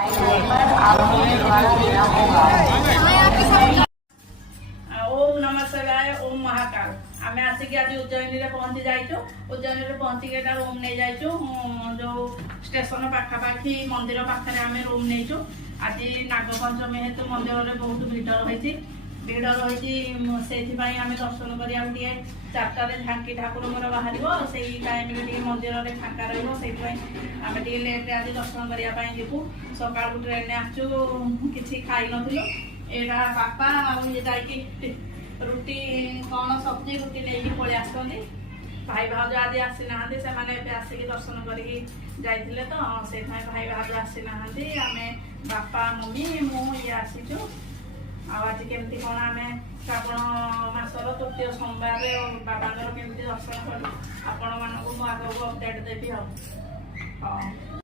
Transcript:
ओम नमः शिवाय ओम महाकाल आम आसिक आज उज्जयिनी पहुंची जाइचु उज्जयिनी पहुंचिक रूम नहीं जाइचु जो स्टेशन पाखापाखि मंदिर पाखे आम रूम नहीं आज नागपंचमी हेतु मंदिर में बहुत भिड़ रही से आम दर्शन करा 4टार झांकी ठाकुर बाहर से टाइम मंदिर में फाँका रही लेट आज दर्शन करने जीवु सका ट्रेन आसचु कि खाई नु यहाँ बापा रुटी कौन सब्जी रुटी नहीं पलि आस भाई भाज आज आसी ना से आसिक दर्शन करते तो से भाई भाज आसी ना आम बापा मम्मी मुझे आसीचु आज केमती कौन आम श्रावण मासर तृतीय सोमवार बाबा केमती दर्शन कर आपण मानक आगे अपडेट देवी हाँ।